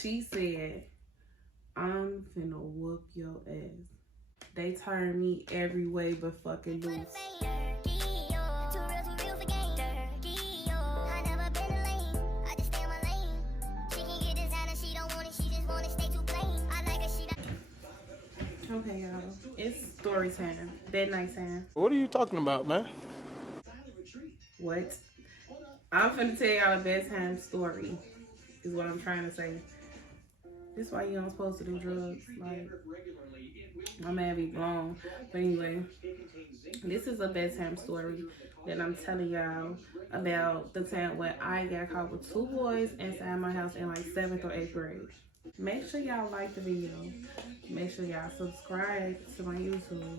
She said, I'm finna whoop your ass. They turned me every way but fucking loose. Okay, y'all. It's story time. Bednight time. What are you talking about, man? What? I'm finna tell y'all a bedtime story. Is what I'm trying to say. This is why you don't supposed to do drugs. Like, my man be blown. But anyway, this is a bedtime story that I'm telling y'all about the time when I got caught with 2 boys inside my house in like 7th or 8th grade. Make sure y'all like the video. Make sure y'all subscribe to my YouTube.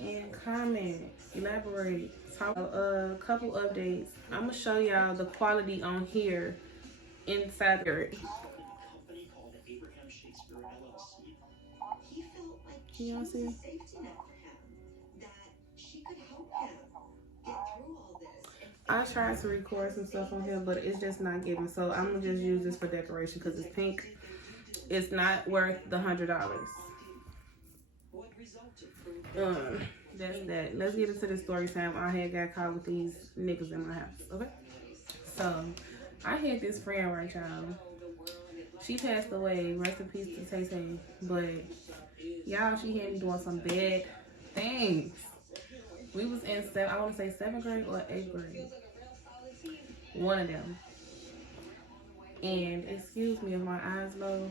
And comment, elaborate, talk a couple updates. I'm going to show y'all the quality on here inside the Can y'all see? I tried to record some stuff on here, but it's just not giving. So I'm gonna just use this for decoration because it's pink. It's not worth the $100. That's that. Let's get into the story time. I had got caught with these niggas in my house. Okay. So I had this friend, right, y'all. She passed away. Rest in peace to Tay Tay. But y'all, she had me doing some bad things. We was in I want to say 7th grade or 8th grade. One of them. And excuse me if my eyes low.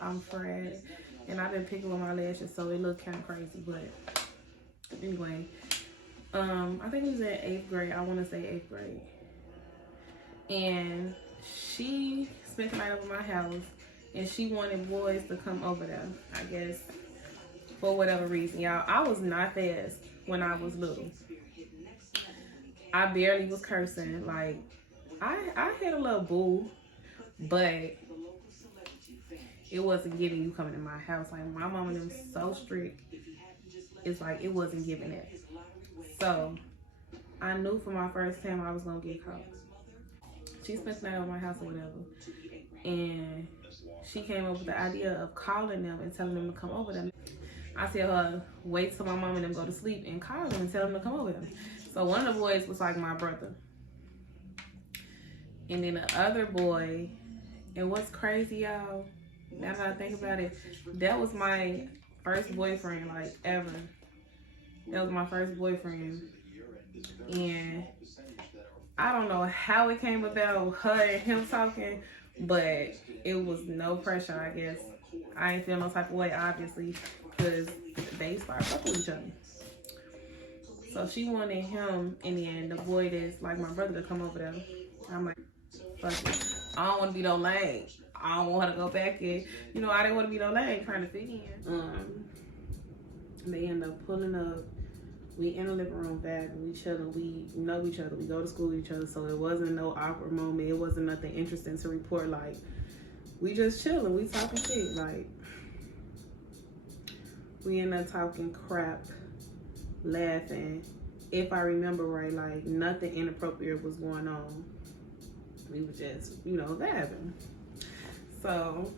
I'm afraid. And I've been picking with my lashes, so it looked kind of crazy. But anyway, I think it was in 8th grade. I want to say 8th grade. And she spent the night over my house. And she wanted boys to come over there, I guess, for whatever reason. Y'all, I was not fast when I was little. I barely was cursing. Like, I had a little boo, but it wasn't giving you coming in my house. Like, my mom and them so strict. It's like, it wasn't giving it. So, I knew from my first time I was going to get caught. She spent the night over my house or whatever. And she came up with the idea of calling them and telling them to come over there. I tell her, wait till my mom and them go to sleep and call them and tell them to come over there. So one of the boys was like my brother. And then the other boy, and what's crazy, y'all, now that I think about it, that was my first boyfriend, like, ever. That was my first boyfriend. And I don't know how it came about, her and him talking, but it was no pressure, I guess. I ain't feel no type of way, obviously, because they started fucking with each other. So she wanted him, and then the boy that's like my brother to come over there. I'm like, fuck it. I don't want to be no lame. I don't want her to go back in. You know, I didn't want to be no lame trying to fit in. They end up pulling up. We in the living room vibing, we chilling, we know each other, we go to school with each other, so it wasn't no awkward moment, it wasn't nothing interesting to report. Like, we just chilling, we talking shit. Like, we end up talking crap, laughing. If I remember right, like, nothing inappropriate was going on. We were just, you know, laughing. So,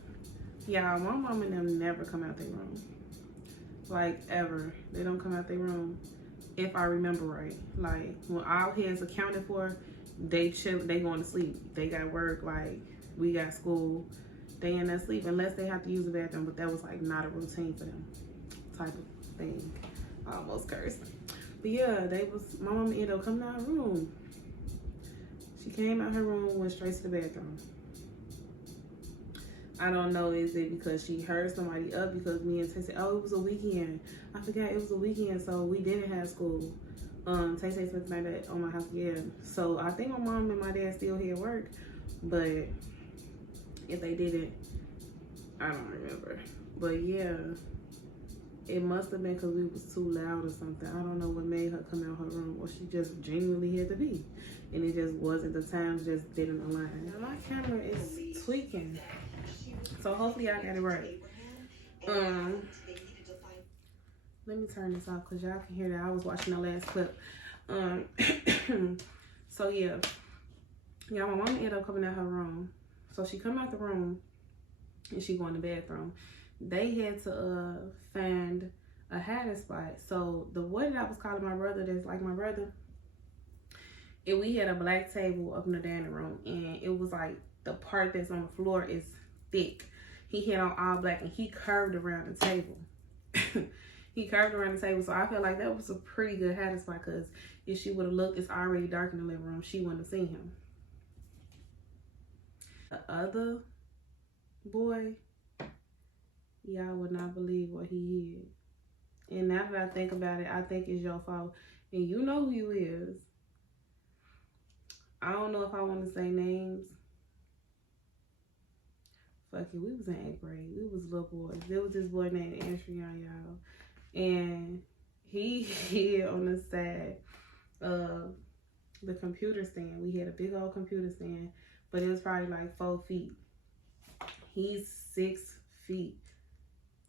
y'all, my mom and them never come out their room. Like, ever. They don't come out their room. If I remember right, like, when all heads accounted for, they chill, they going to sleep. They got work, like, we got school. They in there sleep unless they have to use the bathroom, but that was like not a routine for them, type of thing. I almost cursed. But yeah, my mom ended up coming out of her room. She came out her room, went straight to the bathroom. I don't know, is it because she heard somebody up, because me and Tay said, oh, it was a weekend. I forgot it was a weekend, so we didn't have school. Tay spent the night on my house, yeah. So I think my mom and my dad still here at work, but if they didn't, I don't remember. But yeah, it must have been because we was too loud or something. I don't know what made her come out her room, or she just genuinely had to be. And it just wasn't, the times just didn't align. Now my camera is tweaking. So hopefully I got it right. Let me turn this off because y'all can hear that. I was watching the last clip. So yeah. Yeah, my mom ended up coming out her room. So she come out the room and she go in the bathroom. They had to find a hiding spot. So the boy that I was calling my brother, that's like my brother, and we had a black table up in the dining room, and it was like the part that's on the floor is thick. He had on all black, and he curved around the table. He curved around the table, so I felt like that was a pretty good hiding spot, because if she would have looked, it's already dark in the living room, she wouldn't have seen him. The other boy, y'all would not believe what he hid. And now that I think about it, I think it's your fault. And you know who you is. I don't know if I want to say names. Fuck it, we was in 8th grade. We was little boys. There was this boy named Antrion, y'all. And he hid on the side of the computer stand. We had a big old computer stand, but it was probably like 4 feet. He's 6 feet.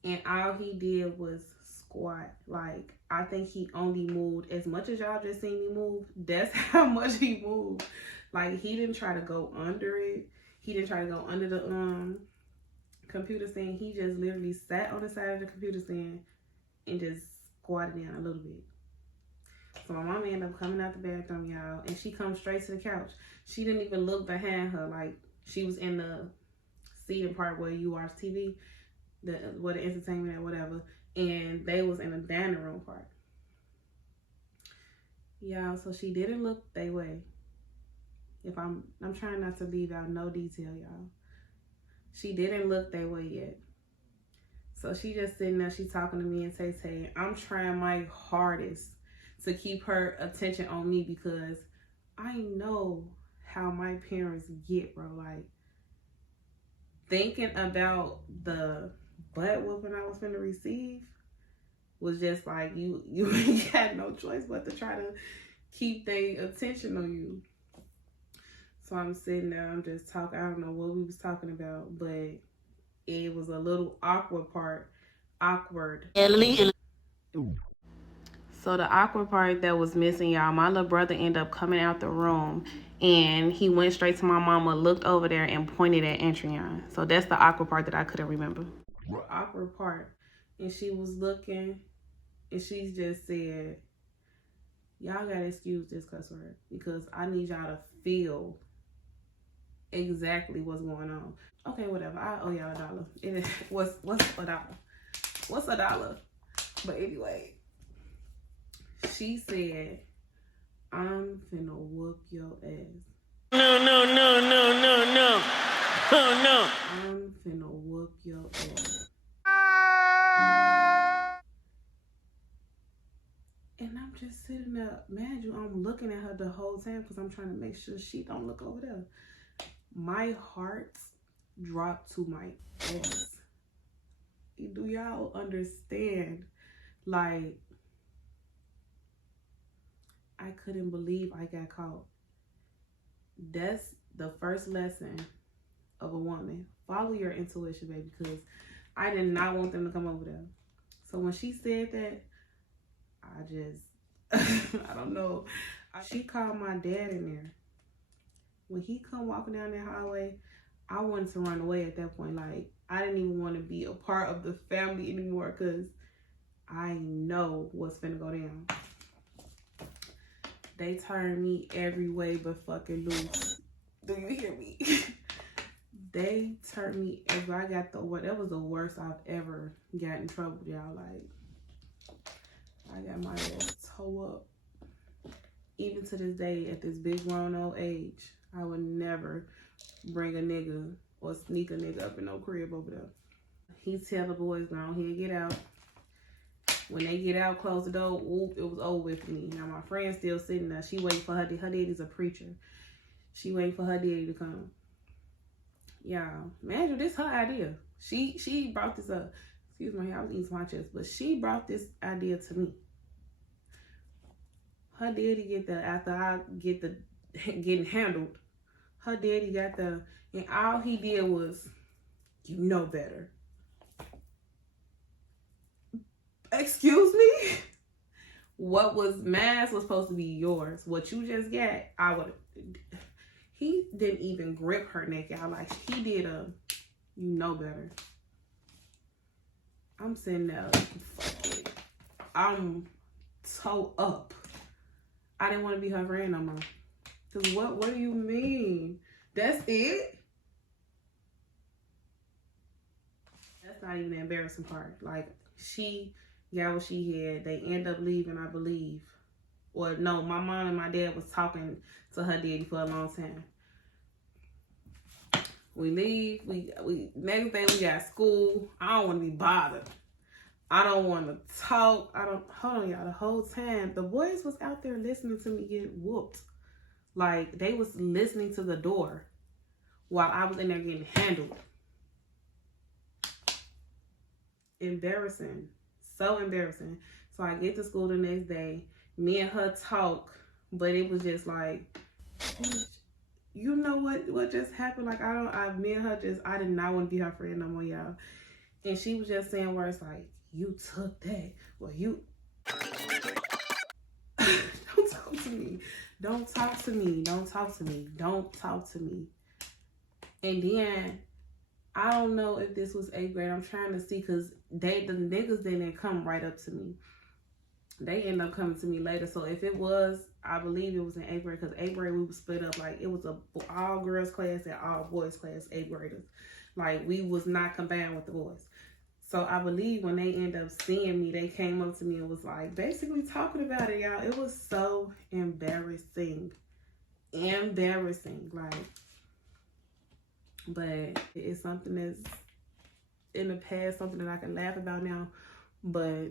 And all he did was squat. Like, I think he only moved as much as y'all just seen me move. That's how much he moved. Like, he didn't try to go under it. He didn't try to go under the computer stand. He just literally sat on the side of the computer stand and just squatted down a little bit. So my mom ended up coming out the bathroom, y'all, and she comes straight to the couch. She didn't even look behind her. Like, she was in the seating part where you watch TV, where the entertainment or whatever, and they was in the dining room part. Y'all, so she didn't look that way. If I'm trying not to leave out no detail, y'all. She didn't look that way yet. So she just sitting there, she talking to me and Tay, I'm trying my hardest to keep her attention on me, because I know how my parents get, bro. Like, thinking about the butt whooping I was finna receive was just like, you ain't got no choice but to try to keep their attention on you. So I'm sitting there, I'm just talking. I don't know what we was talking about, but it was a little awkward part. So the awkward part that was missing, y'all, my little brother ended up coming out the room, and he went straight to my mama, looked over there, and pointed at Antrion. So that's the awkward part that I couldn't remember. The awkward part. And she was looking, and she just said, y'all gotta excuse this cuss word, because I need y'all to feel exactly what's going on. Okay, whatever. I owe y'all $1. What's $1? What's $1? But anyway, she said, I'm finna whoop your ass. No. Oh, no. I'm finna whoop your ass. And I'm just sitting there, mind you, I'm looking at her the whole time because I'm trying to make sure she don't look over there. My heart dropped to my ass. Do y'all understand? Like, I couldn't believe I got caught. That's the first lesson of a woman. Follow your intuition, baby, because I did not want them to come over there. So when she said that, I just, I don't know. She called my dad in there. When he come walking down that hallway, I wanted to run away at that point. Like, I didn't even want to be a part of the family anymore, because I know what's finna go down. They turned me every way but fucking loose. Do you hear me? They turned me every, that was the worst I've ever got in trouble, y'all. Like, I got my ass toe up. Even to this day, at this big grown old age, I would never bring a nigga or sneak a nigga up in no crib over there. He tell the boys, go ahead, get out. When they get out, close the door, whoop, it was over with me. Now, my friend's still sitting there. She waiting for her daddy's a preacher. She waiting for her daddy to come. Y'all, imagine this her idea. She brought this up. Excuse me, I was eating my chest, but she brought this idea to me. Her daddy after I get the getting handled, her daddy got the, and all he did was, you know better. Excuse me? What was mine was supposed to be yours. What you just got, He didn't even grip her neck, y'all. Like, he did a, you know better. I'm sitting there, I'm toe up. I didn't want to be her friend no more. Cause what do you mean? That's it? That's not even the embarrassing part. Like, she got what she had. They end up leaving, I believe. Or no, my mom and my dad was talking to her daddy for a long time. We leave. We next day we got school. I don't want to be bothered. I don't want to talk. Hold on, y'all. The whole time, the boys was out there listening to me get whooped. Like, they was listening to the door while I was in there getting handled. Embarrassing. So embarrassing. So I get to school the next day. Me and her talk, but it was just like, you know what just happened? Like, me and her just, I did not want to be her friend no more, y'all. And she was just saying words like, you took that. Well, you... Don't talk to me. Don't talk to me. Don't talk to me. Don't talk to me. And then, I don't know if this was 8th grade. I'm trying to see, because the niggas didn't come right up to me. They ended up coming to me later. So if it was, I believe it was in 8th grade, because 8th grade we was split up. Like, it was a all girls class and all boys class, 8th graders. Like, we was not combined with the boys. So I believe when they end up seeing me, they came up to me and was like, basically talking about it, y'all. It was so embarrassing. Embarrassing. Like, but it's something that's in the past, something that I can laugh about now. But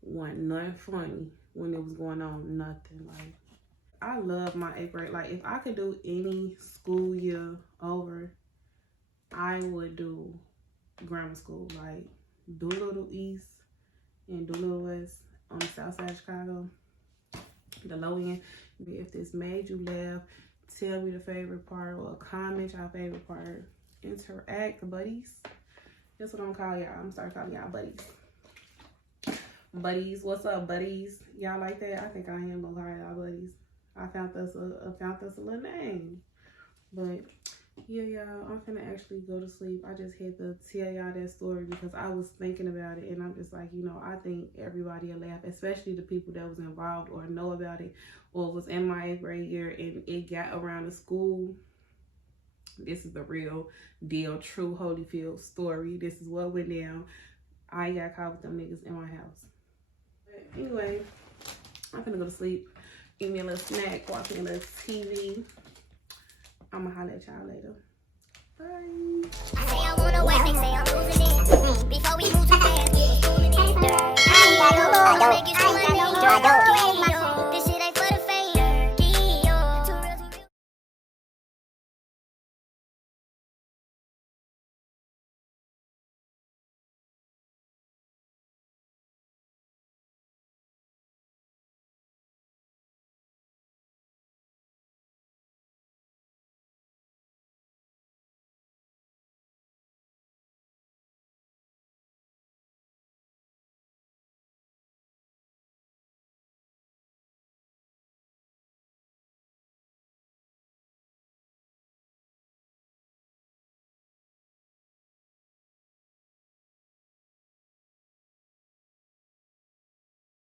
wasn't nothing funny when it was going on. Nothing. Like, I love my 8th grade. Like, if I could do any school year over, I would do grammar school. Like, Doolittle East and Doolittle West on the south side of Chicago, the low end. If this made you laugh, tell me the favorite part or comment your favorite part. Interact, buddies. That's what I'm gonna call y'all. I'm gonna start calling y'all buddies. Buddies, what's up, buddies? Y'all like that? I think I am gonna call y'all buddies. I found us a little name. But yeah, y'all, I'm finna actually go to sleep. I just had to tell y'all that story because I was thinking about it, and I'm just like, you know, I think everybody will laugh, especially the people that was involved or know about it or was in my 8th grade year and it got around the school. This is the real deal, true Holyfield story. This is what went down. I got caught with them niggas in my house. But anyway, I'm finna go to sleep. Eat me a little snack, watch me a little TV. I'm gonna holler at y'all later. Bye. I say I wanna wait, they say I'm losing it. Before we move too fast, I don't.